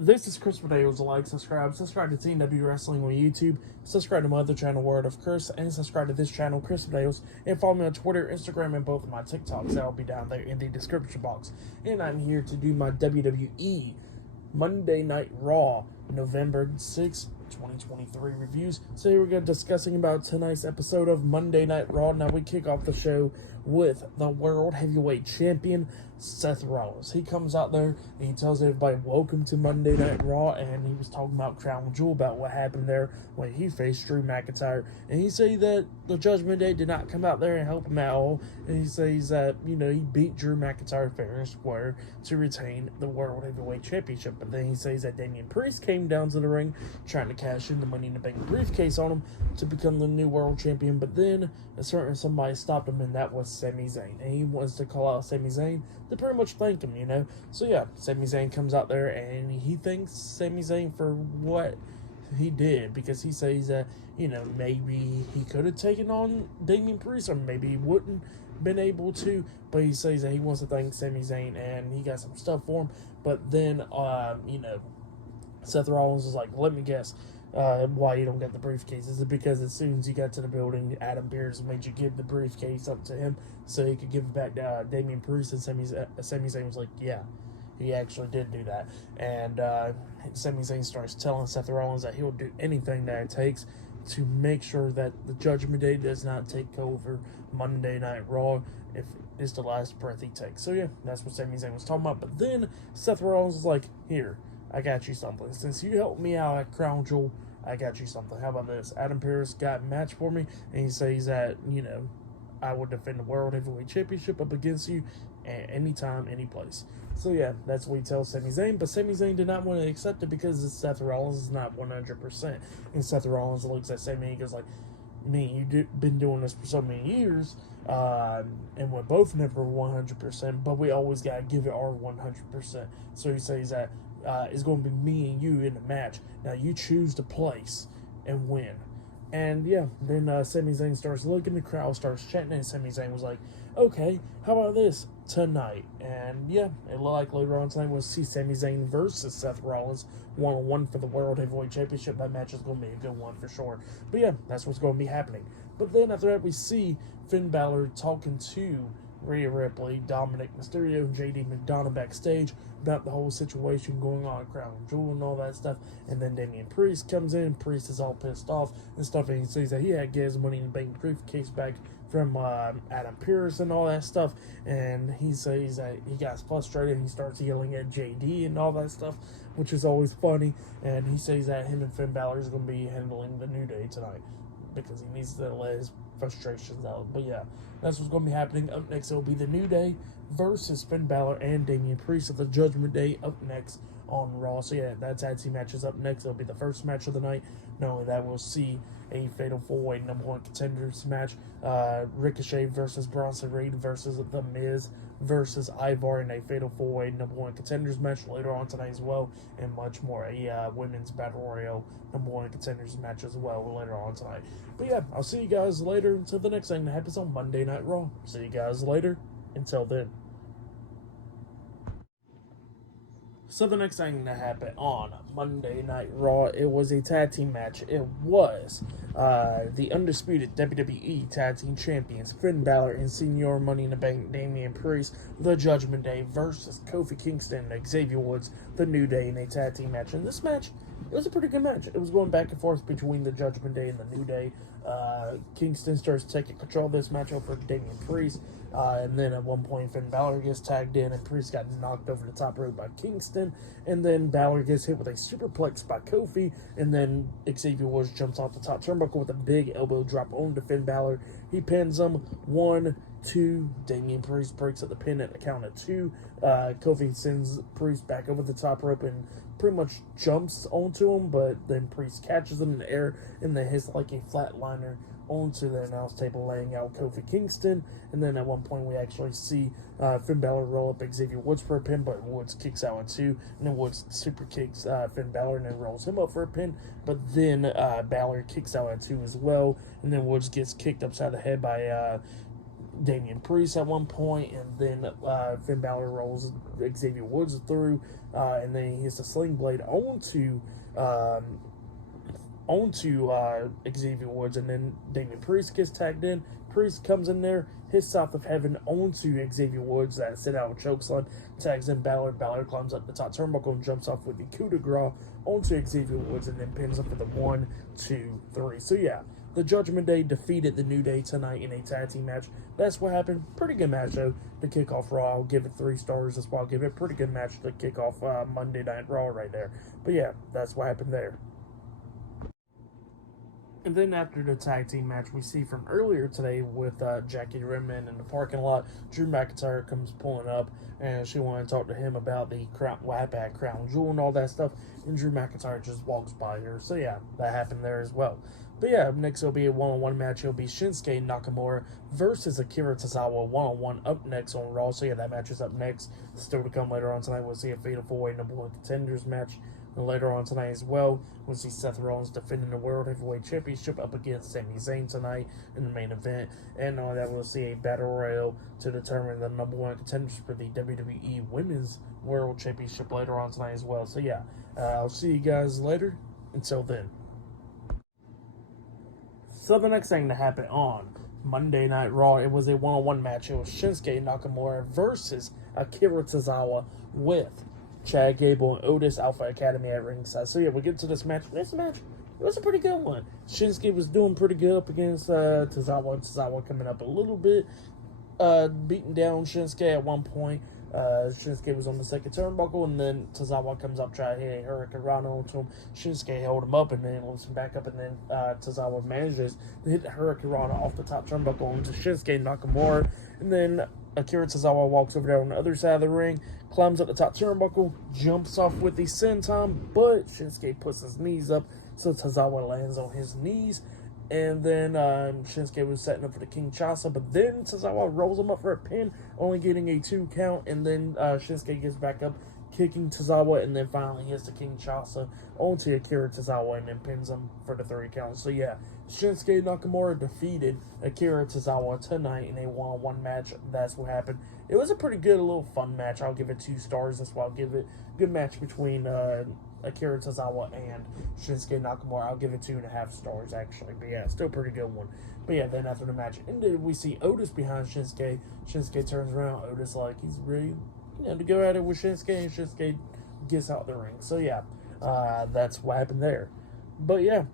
This is Chris Videos. Like, subscribe to TNW Wrestling on YouTube, subscribe to my other channel, Word of Chris, and subscribe to this channel, Chris Videos, and follow me on Twitter, Instagram, and both of my TikToks. That'll be down there in the description box. And I'm here to do my WWE Monday Night Raw, November 6th, 2023 reviews. So here we go, discussing about tonight's episode of Monday Night Raw. Now we kick off the show with the World Heavyweight Champion, Seth Rollins. He comes out there and he tells everybody, welcome to Monday Night Raw, and he was talking about Crown Jewel, about what happened there when he faced Drew McIntyre, and he said that the Judgment Day did not come out there and help him at all, and he says that, he beat Drew McIntyre fair and square to retain the World Heavyweight Championship. But then he says that Damian Priest came down to the ring trying to cash in the Money in the Bank briefcase on him to become the new World Champion, but then somebody stopped him, and that was Sami Zayn, and he wants to call out Sami Zayn to pretty much thank him, So yeah, Sami Zayn comes out there and he thanks Sami Zayn for what he did, because he says that, maybe he could have taken on Damian Priest, or maybe he wouldn't been able to, but he says that he wants to thank Sami Zayn and he got some stuff for him. But then, Seth Rollins was like, let me guess, why you don't get the briefcase. Is it because as soon as you got to the building, Adam Pearce made you give the briefcase up to him so he could give it back to Damian Priest? And Sami Zayn was like, yeah, he actually did do that. And Sami Zayn starts telling Seth Rollins that he'll do anything that it takes to make sure that the Judgment Day does not take over Monday Night Raw if it's the last breath he takes. So yeah, that's what Sami Zayn was talking about. But then Seth Rollins was like, here, I got you something. Since you helped me out at Crown Jewel, I got you something. How about this? Adam Pearce got a match for me, and he says that, I would defend the World Heavyweight Championship up against you at any time, any place. So yeah, that's what he tells Sami Zayn, but Sami Zayn did not want to accept it because Seth Rollins is not 100%. And Seth Rollins looks at Sami and he goes like, you've been doing this for so many years, and we're both never 100%, but we always got to give it our 100%. So he says that it's going to be me and you in the match. Now you choose the place and win. And yeah, then Sami Zayn starts looking, the crowd starts chanting, and Sami Zayn was like, okay, how about this tonight? And yeah, it looked like later on tonight we'll see Sami Zayn versus Seth Rollins one-on-one for the World Heavyweight Championship. That match is going to be a good one for sure. But yeah, that's what's going to be happening. But then after that, we see Finn Balor talking to Rhea Ripley, Dominic Mysterio, and JD McDonough backstage about the whole situation going on at Crown Jewel and all that stuff. And then Damian Priest comes in. Priest is all pissed off and stuff, and he says that he had to get his Money in the Bank briefcase back from Adam Pearce and all that stuff. And he says that he got frustrated and he starts yelling at JD and all that stuff, which is always funny. And he says that him and Finn Balor is going to be handling the New Day tonight because he needs to let his frustrations out. But yeah, that's what's going to be happening. Up next, it will be the New Day versus Finn Balor and Damian Priest of the Judgment Day up next on Raw. So yeah, that tag team match is up next. It'll be the first match of the night. Not only that, we'll see a fatal four-way number one contenders match. Ricochet versus Bronson Reed versus The Miz versus Ivar in a fatal four-way number one contenders match later on tonight as well, and much more. A women's battle royal number one contenders match as well later on tonight. But yeah, I'll see you guys later until the next thing that happens on Monday Night Raw. See you guys later. Until then. So the next thing that happened on Monday Night Raw, it was a tag team match. It was the undisputed WWE Tag Team Champions, Finn Balor and Senior Money in the Bank, Damian Priest, the Judgment Day versus Kofi Kingston and Xavier Woods, the New Day, in a tag team match. And this match, it was a pretty good match. It was going back and forth between the Judgment Day and the New Day. Kingston starts taking control of this match over Damian Priest. And then at one point, Finn Balor gets tagged in, and Priest got knocked over the top rope by Kingston. And then Balor gets hit with a superplex by Kofi. And then Xavier Woods jumps off the top turnbuckle with a big elbow drop onto Finn Balor. He pins him. 1, 2. Damian Priest breaks at the pin at the count of 2. Kofi sends Priest back over the top rope and pretty much jumps onto him, but then Priest catches him in the air and then hits like a flatliner onto the announce table, laying out Kofi Kingston. And then at one point we actually see Finn Balor roll up Xavier Woods for a pin, but Woods kicks out at 2, and then Woods super kicks Finn Balor and then rolls him up for a pin, but then Balor kicks out at 2 as well, and then Woods gets kicked upside the head by Damian Priest at one point, and then Finn Balor rolls Xavier Woods through, and then he hits the sling blade onto Xavier Woods, and then Damian Priest gets tagged in. Priest comes in there, hits South of Heaven onto Xavier Woods, that sit out chokeslam, tags in Balor. Balor climbs up the top turnbuckle and jumps off with the coup de grace onto Xavier Woods, and then pins him for the 1, 2, 3. So yeah, the Judgment Day defeated the New Day tonight in a tag team match. That's what happened. Pretty good match, though, to kick off Raw. I'll give it 3 stars. That's why I'll give it a pretty good match to kick off Monday Night Raw right there. But yeah, that's what happened there. And then after the tag team match, we see from earlier today with Jackie Redmond in the parking lot, Drew McIntyre comes pulling up, and she wanted to talk to him about the Crown Jewel and all that stuff, and Drew McIntyre just walks by her. So yeah, that happened there as well. But yeah, next will be a one-on-one match. It'll be Shinsuke Nakamura versus Akira Tozawa one-on-one up next on Raw. So yeah, that match is up next. Still to come later on tonight, we'll see a Fatal 4-Way number 1 contenders match. And later on tonight as well, we'll see Seth Rollins defending the World Heavyweight Championship up against Sami Zayn tonight in the main event. And on that, we'll see a Battle Royal to determine the number 1 contenders for the WWE Women's World Championship later on tonight as well. So yeah, I'll see you guys later. Until then. So the next thing to happen on Monday Night Raw, it was a one-on-one match. It was Shinsuke Nakamura versus Akira Tozawa with Chad Gable and Otis Alpha Academy at ringside. So yeah, we get to this match. This match, it was a pretty good one. Shinsuke was doing pretty good up against Tozawa. Tozawa coming up a little bit, beating down Shinsuke at one point. Shinsuke was on the second turnbuckle, and then Tozawa comes up, try to hit a Hurricane onto him. Shinsuke held him up, and then lifts him back up, and then Tozawa manages to hit the Hurricane off the top turnbuckle onto Shinsuke Nakamura, and then Akira Tozawa walks over there on the other side of the ring, climbs up the top turnbuckle, jumps off with the senton, but Shinsuke puts his knees up, so Tozawa lands on his knees. And then Shinsuke was setting up for the Kinshasa, but then Tozawa rolls him up for a pin, only getting a 2 count. And then Shinsuke gets back up, kicking Tozawa, and then finally hits the Kinshasa onto Akira Tozawa and then pins him for the 3 count. So yeah, Shinsuke Nakamura defeated Akira Tozawa tonight in a one-on-one match. That's what happened. It was a pretty good, little fun match. I'll give it 2 stars. That's why I'll give it a good match between Akira Tozawa and Shinsuke Nakamura. I'll give it 2.5 stars, actually. But yeah, still a pretty good one. But yeah, then after the match ended, we see Otis behind Shinsuke. Shinsuke turns around. Otis like he's ready, to go at it with Shinsuke, and Shinsuke gets out the ring. So yeah, that's what happened there. But yeah,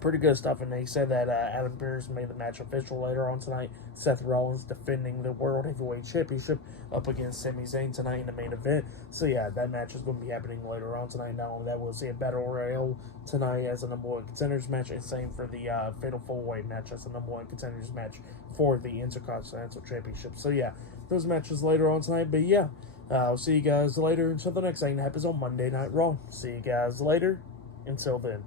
pretty good stuff. And they said that Adam Pearce made the match official later on tonight. Seth Rollins defending the World Heavyweight Championship up against Sami Zayn tonight in the main event. So yeah, that match is going to be happening later on tonight. Not only that, we'll see a Battle Royale tonight as a number 1 contenders match, and same for the Fatal 4-Way match as a number 1 contenders match for the Intercontinental Championship. So yeah, those matches later on tonight. But yeah, I'll see you guys later until the next thing that happens on Monday Night Raw. See you guys later. Until then.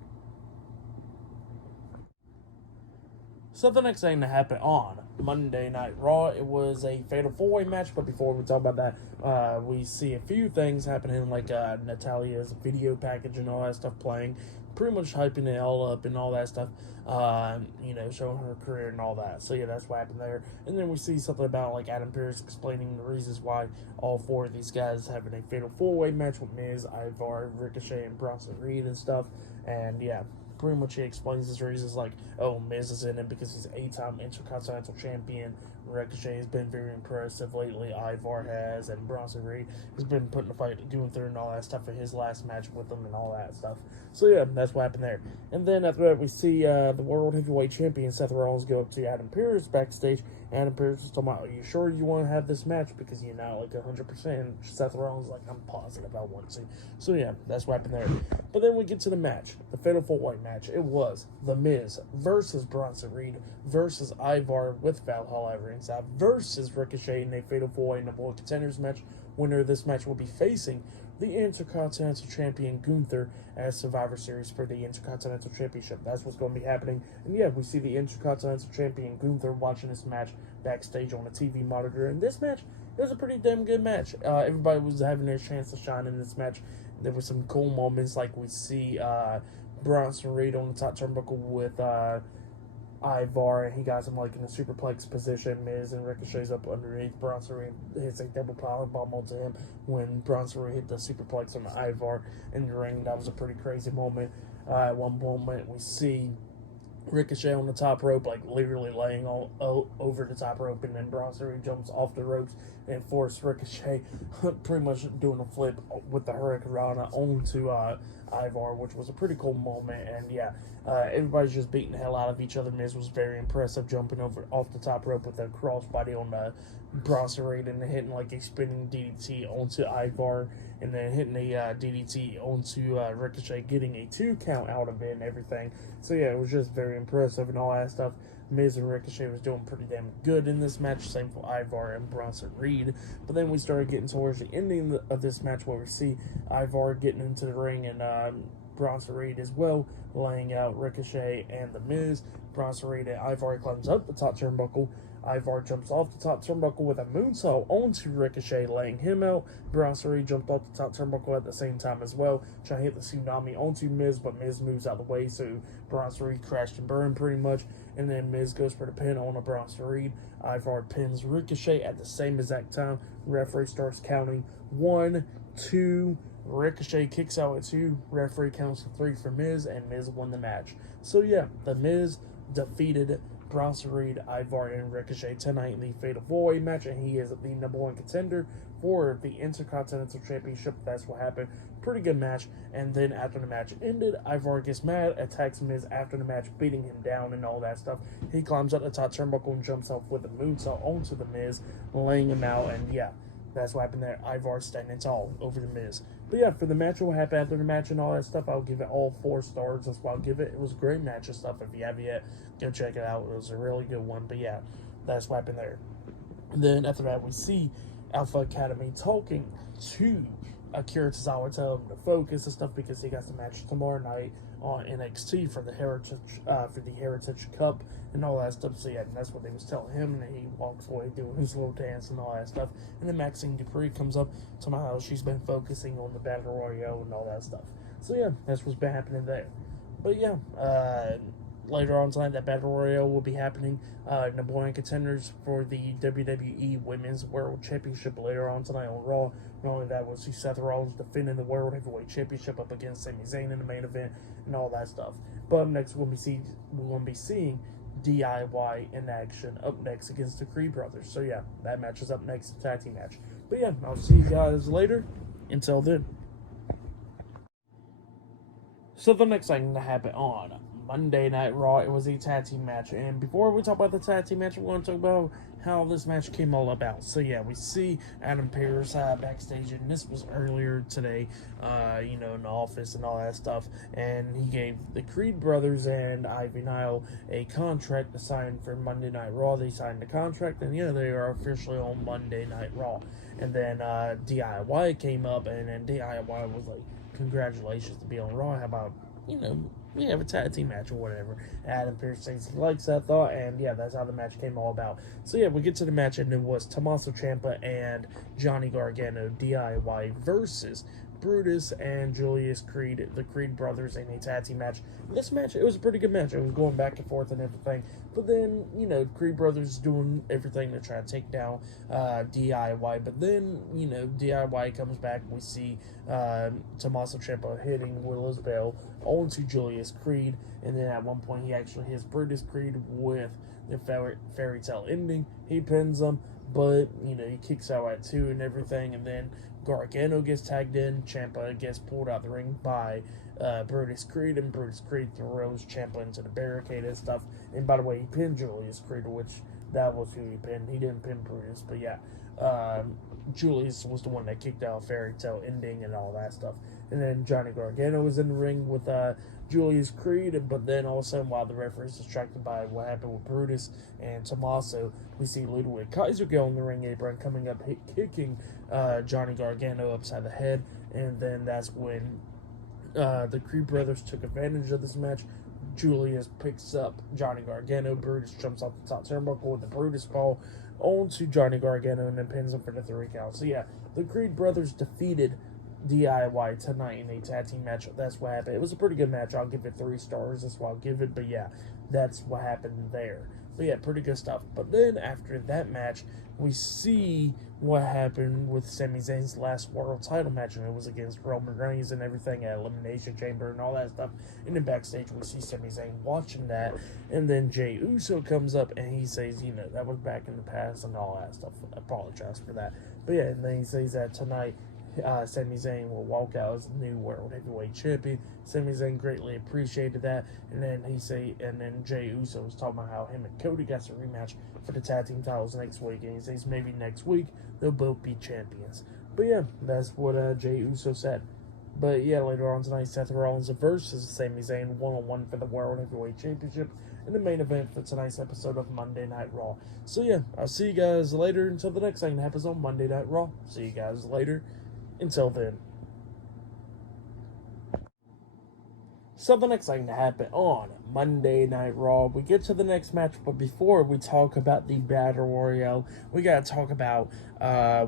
So the next thing to happen on Monday Night Raw, it was a Fatal 4-Way match. But before we talk about that, we see a few things happening, like Natalia's video package and all that stuff playing, pretty much hyping it all up and all that stuff, showing her career and all that. So yeah, that's what happened there. And then we see something about like Adam Pearce explaining the reasons why all 4 of these guys having a Fatal 4-Way match with Miz, Ivar, Ricochet, and Bronson Reed and stuff. And yeah, pretty much he explains his reasons, like, oh, Miz is in it because he's 8-time Intercontinental Champion. Ricochet has been very impressive lately. Ivar has, and Bronson Reed has been putting the fight, going through and all that stuff in his last match with them and all that stuff. So yeah, that's what happened there. And then after that, we see the World Heavyweight Champion Seth Rollins go up to Adam Pearce backstage. Adam Pearce was talking about, are you sure you want to have this match? Because you're not like 100%. Seth Rollins like, I'm positive I want to. So yeah, that's what happened there. But then we get to the match, the Fatal 4-Way match. It was The Miz versus Bronson Reed versus Ivar with Valhalla at ringside versus Ricochet in a Fatal 4-Way number 1 contenders match. Winner of this match will be facing the Intercontinental Champion Gunther as Survivor Series for the Intercontinental Championship. That's what's going to be happening. And yeah, we see the Intercontinental Champion Gunther watching this match backstage on a TV monitor. And this match, it was a pretty damn good match. Everybody was having their chance to shine in this match. There were some cool moments, like we see Bronson Reed on the top turnbuckle with Ivar, and he got him like in a superplex position. Miz and Ricochet's up underneath. Bronson Reed hits a double power bomb onto him when Bronson Reed hit the superplex on Ivar in the ring. That was a pretty crazy moment. At one moment, we see Ricochet on the top rope, like literally laying over the top rope, and then Bronson Reed jumps off the ropes and forces Ricochet pretty much doing a flip with the Hurricane Rana onto Ivar, which was a pretty cool moment. And yeah, everybody's just beating the hell out of each other. Miz was very impressive, jumping off the top rope with a crossbody on the Bronson Reed and then hitting like a spinning DDT onto Ivar, and then hitting a DDT onto Ricochet, getting a 2 count out of it and everything. So yeah, it was just very impressive and all that stuff. Miz and Ricochet was doing pretty damn good in this match, same for Ivar and Bronson Reed. But then we started getting towards the ending of this match, where we see Ivar getting into the ring and Bronson Reed as well, laying out Ricochet and the Miz. Bronson Reed and Ivar climbs up the top turnbuckle. Ivar jumps off the top turnbuckle with a moonsault onto Ricochet, laying him out. Bronson Reed jumped off the top turnbuckle at the same time as well, trying to hit the tsunami onto Miz, but Miz moves out of the way, so Bronson Reed crashed and burned pretty much. And then Miz goes for the pin on a Bronson Reed. Ivar pins Ricochet at the same exact time. Referee starts counting 1, 2. Ricochet kicks out at 2. Referee counts to 3 for Miz, and Miz won the match. So yeah, the Miz defeated Bronson Reed, Ivar, and Ricochet tonight in the Fatal 4-Way match, and he is the #1 contender for the Intercontinental Championship. That's what happened. Pretty good match. And then after the match ended, Ivar gets mad, attacks Miz after the match, beating him down and all that stuff. He climbs up the top turnbuckle and jumps off with a moonsault onto the Miz, laying him out, and yeah, that's what happened there. Ivar standing tall over the Miz. But yeah, for the match, what happened after the match and all that stuff, I'll give it all 4 stars. That's what I'll give it. It was a great match and stuff. If you haven't yet, go check it out. It was a really good one. But yeah, that's what happened there. And then after that, we see Alpha Academy talking to Akira Tozawa, telling him to focus and stuff because he got the match tomorrow night on NXT for the Heritage Cup and all that stuff. So yeah, and that's what they was telling him, and then he walks away doing his little dance and all that stuff. And then Maxine Dupree comes up to my house. She's been focusing on the Battle Royale and all that stuff. So yeah, that's what's been happening there. But yeah, later on tonight, that Battle Royale will be happening. #1 contenders for the WWE Women's World Championship later on tonight on Raw. Not only that, we'll see Seth Rollins defending the World Heavyweight Championship up against Sami Zayn in the main event and all that stuff. But up next, we're going to be seeing DIY in action up next against the Creed Brothers. So yeah, that match is up next, the tag team match. But yeah, I'll see you guys later. Until then. So the next thing that happened on Monday Night Raw, it was a tag team match. And before we talk about the tag team match, we're going to talk about how this match came all about. So yeah, we see Adam Pearce backstage, and this was earlier today, in the office and all that stuff. And he gave the Creed brothers and Ivy Nile a contract to sign for Monday Night Raw. They signed the contract, and yeah, they are officially on Monday Night Raw. And then DIY came up, and then DIY was like, congratulations to be on Raw. How about, we have a tag team match or whatever. Adam Pearce says he likes that thought, and yeah, that's how the match came all about. So yeah, we get to the match, and it was Tommaso Ciampa and Johnny Gargano, DIY versus Brutus and Julius Creed, the Creed brothers, in a tag team match. This match, it was a pretty good match. It was going back and forth and everything. But then, Creed brothers doing everything to try to take down DIY. But then, DIY comes back. We see Tommaso Ciampa hitting Willow's Bell onto Julius Creed. And then at one point, he actually hits Brutus Creed with the fairy tale ending. He pins him, but, he kicks out at 2 and everything. And then Gargano gets tagged in. Ciampa gets pulled out the ring by Brutus Creed, and Brutus Creed throws Ciampa into the barricade and stuff. And by the way, he pinned Julius Creed, which that was who he pinned. He didn't pin Brutus, but yeah, Julius was the one that kicked out Fairy Tale ending and all that stuff. And then Johnny Gargano was in the ring with Julius Creed, but then all of a sudden, while the referee is distracted by what happened with Brutus and Tommaso, we see Ludwig Kaiser go on the ring apron, coming up, kicking Johnny Gargano upside the head. And then that's when the Creed brothers took advantage of this match. Julius picks up Johnny Gargano. Brutus jumps off the top turnbuckle with the Brutus ball onto Johnny Gargano and then pins him for the 3 count. So yeah, the Creed brothers defeated DIY tonight in a tag team match. That's what happened. It was a pretty good match. I'll give it 3 stars. That's what I'll give it. But yeah, that's what happened there. But yeah, pretty good stuff. But then after that match, we see what happened with Sami Zayn's last world title match, and it was against Roman Reigns and everything at Elimination Chamber and all that stuff. And then backstage, we see Sami Zayn watching that, and then Jey Uso comes up and he says, that was back in the past and all that stuff. I apologize for that. But yeah, and then he says that tonight, Sami Zayn will walk out as the new World Heavyweight Champion. Sami Zayn greatly appreciated that, and then Jey Uso was talking about how him and Cody got a rematch for the tag team titles next week, and he says maybe next week they'll both be champions. But yeah, that's what Jey Uso said. But yeah, later on tonight, Seth Rollins versus Sami Zayn 1-on-1 for the World Heavyweight Championship in the main event for tonight's episode of Monday Night Raw. So yeah, I'll see you guys later until the next thing that happens on Monday Night Raw. See you guys later. Until then. So the next thing to happen on Monday Night Raw, we get to the next match, but before we talk about the Battle Royale, we gotta talk about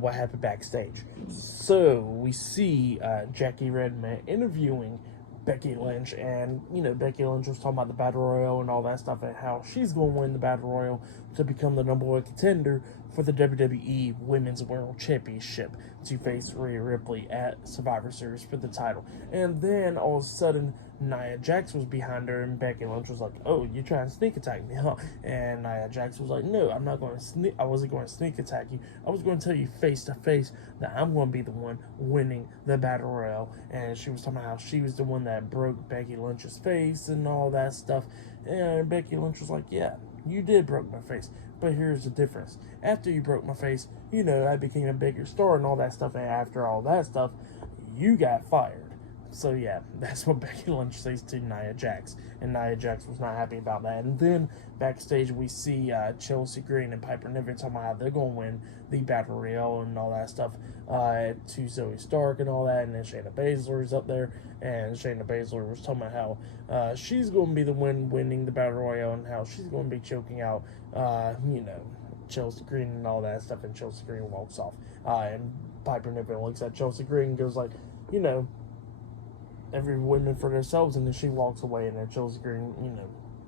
what happened backstage. So we see Jackie Redman interviewing Becky Lynch, and Becky Lynch was talking about the Battle Royale and all that stuff, and how she's going to win the Battle Royale to become the number 1 contender for the WWE Women's World Championship to face Rhea Ripley at Survivor Series for the title. And then all of a sudden, Nia Jax was behind her, and Becky Lynch was like, "Oh, you're trying to sneak attack me, huh?" And Nia Jax was like, "No, I'm not going to sneak. I wasn't going to sneak attack you. I was going to tell you face to face that I'm going to be the one winning the Battle Royale." And she was talking about how she was the one that broke Becky Lynch's face and all that stuff. And Becky Lynch was like, "Yeah, you did broke my face. But here's the difference. After you broke my face, I became a bigger star and all that stuff. And after all that stuff, you got fired." So yeah, that's what Becky Lynch says to Nia Jax. And Nia Jax was not happy about that. And then backstage we see Chelsea Green and Piper Niven talking about how they're going to win the Battle Royale and all that stuff to Zoe Stark and all that. And then Shayna Baszler is up there. And Shayna Baszler was talking about how she's going to be the one winning the Battle Royale and how she's going to be choking out, Chelsea Green and all that stuff. And Chelsea Green walks off. And Piper Niven looks at Chelsea Green and goes like, every woman for themselves, and then she walks away, and then Chelsea Green,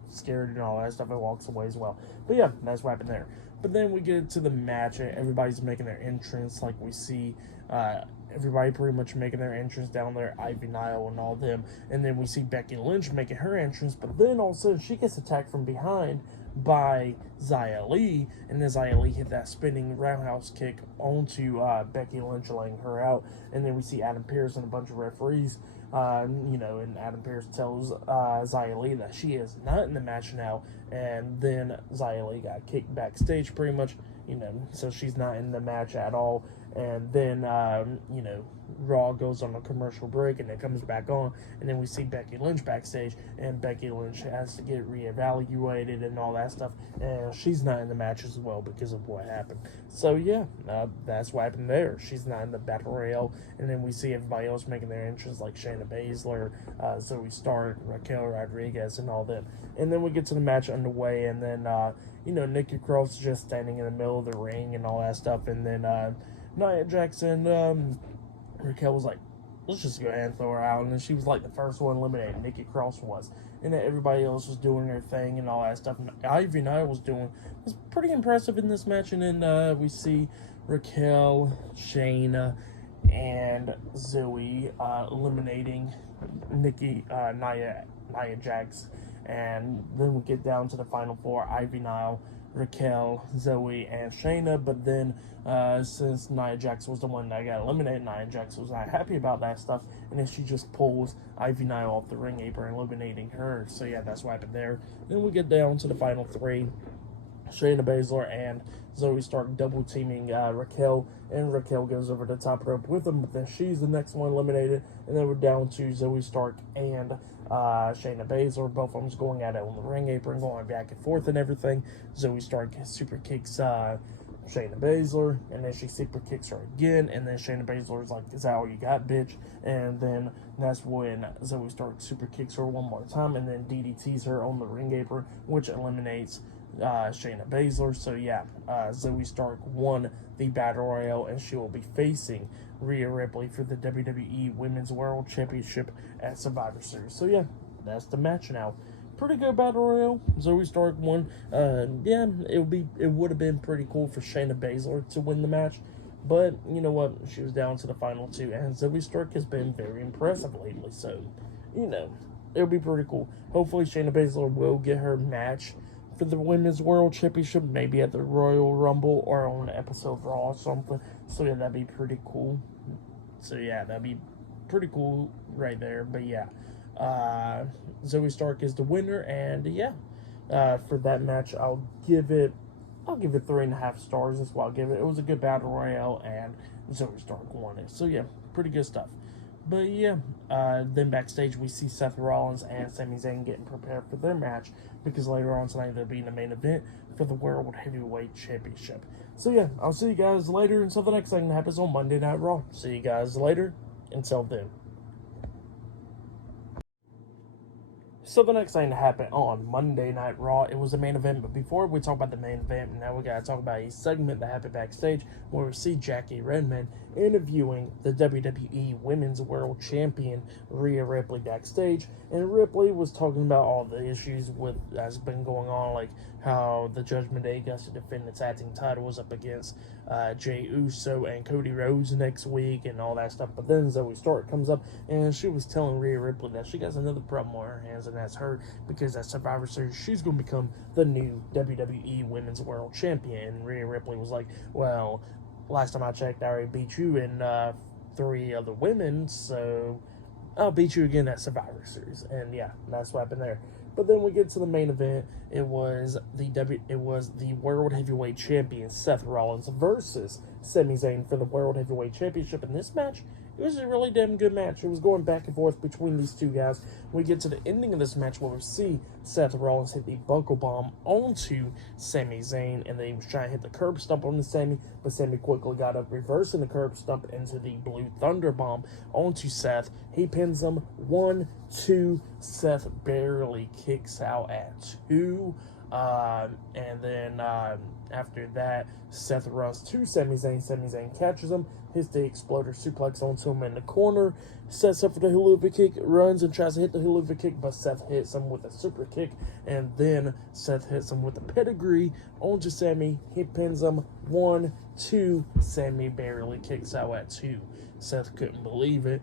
scared and all that stuff, and walks away as well. But yeah, that's what happened there. But then we get to the match, and everybody's making their entrance, like we see everybody pretty much making their entrance down there, Ivy Nile and all them, and then we see Becky Lynch making her entrance, but then all of a sudden she gets attacked from behind by Xia Li, and then Xia Li hit that spinning roundhouse kick onto Becky Lynch, laying her out, and then we see Adam Pearce and a bunch of referees, and Adam Pearce tells Xia Li that she is not in the match now, and then Xia Li got kicked backstage pretty much, so she's not in the match at all, and then, Raw goes on a commercial break, and it comes back on, and then we see Becky Lynch backstage, and Becky Lynch has to get reevaluated and all that stuff, and she's not in the match as well because of what happened. So yeah, that's what happened there. She's not in the Battle Royale, and then we see everybody else making their entrance, like Shayna Baszler, Zoe Stark, Raquel Rodriguez, and all them. And then we get to the match underway, and then, Nikki Cross is just standing in the middle of the ring and all that stuff, and then Nia Jax and Raquel was like, "Let's just go ahead and throw her out." And then she was like the first one eliminated. Nikki Cross was. And then everybody else was doing their thing and all that stuff. And Ivy Nile was pretty impressive in this match. And then we see Raquel, Shayna, and Zoe eliminating Nia Jax. And then we get down to the final 4, Ivy Nile, Raquel, Zoe, and Shayna. But then since Nia Jax was the one that got eliminated, Nia Jax was not happy about that stuff, and then she just pulls Ivy Nile off the ring apron, eliminating her. So yeah, that's what happened there. Then we get down to the final 3, Shayna Baszler and Zoe Stark double teaming Raquel, and Raquel goes over the top rope with them, but then she's the next one eliminated, and then we're down to Zoe Stark and Shayna Baszler. Both of them going at it on the ring apron, going back and forth and everything. Zoe Stark super kicks Shayna Baszler, and then she super kicks her again, and then Shayna Baszler is like, "Is that all you got, bitch?" And then that's when Zoe Stark super kicks her one more time, and then DDTs her on the ring apron, which eliminates Shayna Baszler. So yeah, Zoe Stark won the Battle Royale, and she will be facing Rhea Ripley for the WWE Women's World Championship at Survivor Series. So yeah, that's the match now. Pretty good battle royal. Zoe Stark won. Yeah, it would have been pretty cool for Shayna Baszler to win the match, but you know what? She was down to the final two, and Zoe Stark has been very impressive lately. So, you know, it'll be pretty cool. Hopefully, Shayna Baszler will get her match for the Women's World Championship, maybe at the Royal Rumble or on an episode of Raw or something. So yeah, that'd be pretty cool. So yeah, that'd be pretty cool right there. But yeah. Zoe Stark is the winner, and yeah, for that match, I'll give it 3.5 stars. That's what I'll give it. It was a good battle royale, and Zoe Stark won it. So yeah, pretty good stuff. But yeah, then backstage we see Seth Rollins and Sami Zayn getting prepared for their match, because later on tonight they'll be in the main event for the World Heavyweight Championship. So yeah, I'll see you guys later until the next thing that happens on Monday Night Raw. See you guys later. Until then. So the next thing to happen on Monday Night Raw, it was a main event. But before we talk about the main event, now we got to talk about a segment that happened backstage where we see Jackie Redmond interviewing the WWE Women's World Champion Rhea Ripley backstage. And Ripley was talking about all the issues that's been going on, like how the Judgment Day gets to defend the tag team titles up against Jey Uso and Cody Rhodes next week and all that stuff. But then Zoe Stark comes up and she was telling Rhea Ripley that she got another problem on her hands, and that's her, because at Survivor Series she's going to become the new WWE Women's World Champion. And Rhea Ripley was like, well, last time I checked, I already beat you and 3 other women, so I'll beat you again at Survivor Series. And yeah, that's what happened there. But then we get to the main event. It was the World Heavyweight Champion Seth Rollins versus Sami Zayn for the World Heavyweight Championship. In this match, it was a really damn good match. It was going back and forth between these two guys. We get to the ending of this match where we see Seth Rollins hit the buckle bomb onto Sami Zayn, and then he was trying to hit the curb stomp on the Sami, but Sami quickly got up, reversing the curb stomp into the Blue Thunder Bomb onto Seth. He pins him 1, 2. Seth barely kicks out at 2. And then after that, Seth runs to Sami Zayn. Sami Zayn catches him, hits the exploder suplex onto him in the corner, sets up for the hula kick, runs and tries to hit the hula kick, but Seth hits him with a super kick, and then Seth hits him with a pedigree onto Sami. He pins him 1, 2. Sami barely kicks out at 2. Seth couldn't believe it.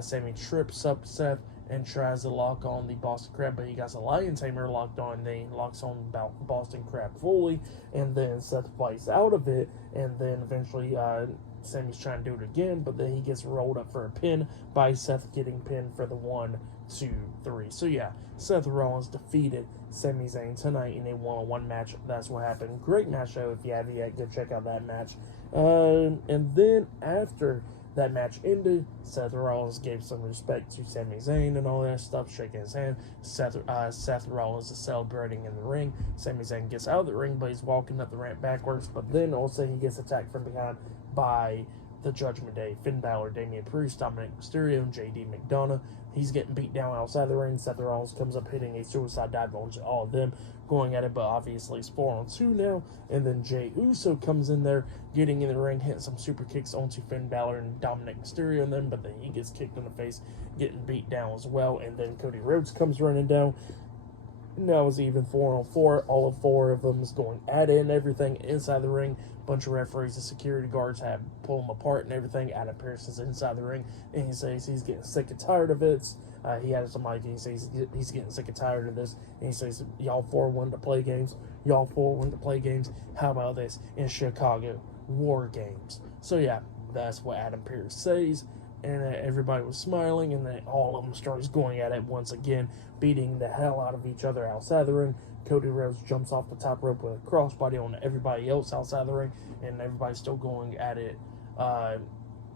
Sami trips up Seth and tries to lock on the Boston Crab, but he got the Lion Tamer locked on. Then he locks on Boston Crab fully, and then Seth fights out of it, and then eventually Sami's trying to do it again, but then he gets rolled up for a pin by Seth, getting pinned for the 1, 2, 3. So yeah, Seth Rollins defeated Sami Zayn tonight in a one-on-one match. That's what happened. Great match, though. If you haven't yet, go check out that match. And then after that match ended, Seth Rollins gave some respect to Sami Zayn and all that stuff, shaking his hand. Seth Rollins is celebrating in the ring. Sami Zayn gets out of the ring, but he's walking up the ramp backwards. But then also he gets attacked from behind by the Judgment Day. Finn Balor, Damian Priest, Dominic Mysterio, and JD McDonough. He's getting beat down outside the ring. Seth Rollins comes up hitting a suicide dive on all of them, going at it, but obviously it's 4-on-2 now. And then Jey Uso comes in there, getting in the ring, hitting some super kicks onto Finn Balor and Dominic Mysterio and them, but then he gets kicked in the face, getting beat down as well. And then Cody Rhodes comes running down. Now it's even 4-on-4. All of 4 of them is going at it and everything inside the ring. Bunch of referees and security guards have pulled them apart and everything. Adam Pearce is inside the ring, and he says he's getting sick and tired of it. He has some mic, and he says he's getting sick and tired of this, and he says, y'all 4 wanted to play games. Y'all 4 wanted to play games. How about this in Chicago? War games. So yeah, that's what Adam Pearce says. And everybody was smiling, and then all of them starts going at it once again, beating the hell out of each other outside the ring. Cody Rhodes jumps off the top rope with a crossbody on everybody else outside the ring, and everybody's still going at it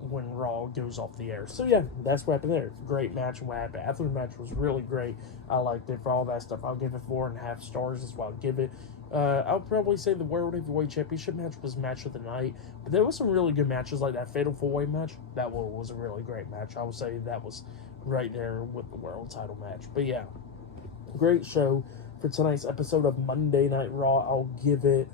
when Raw goes off the air. So yeah, that's what happened there. Great match. What happened after the match was really great. I liked it for all that stuff. I'll give it 4.5 stars is what I'll give it. I'll probably say the World Heavyweight Championship match was match of the night, but there was some really good matches, like that Fatal 4-Way match. That was a really great match. I would say that was right there with the world title match. But yeah, great show for tonight's episode of Monday Night Raw. I'll give it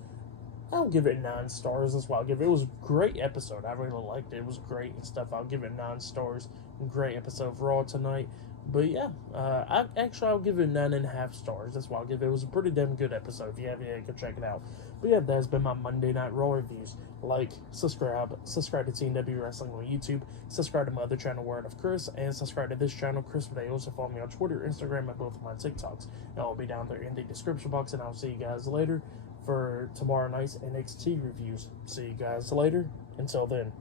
I'll give it 9 stars. That's why I'll give it. It was a great episode. I really liked it. It was great and stuff. I'll give it 9 stars. Great episode of Raw tonight. But yeah, I'll give it 9.5 stars. That's why I'll give it. It was a pretty damn good episode. If you have it, go check it out. But yeah, that's been my Monday Night Raw reviews. Like, subscribe to TNW Wrestling on YouTube, subscribe to my other channel, Word of Chris, and subscribe to this channel, Chris Video. Also follow me on Twitter, Instagram, and both of my TikToks. And I'll be down there in the description box, and I'll see you guys later for tomorrow night's NXT reviews. See you guys later. Until then.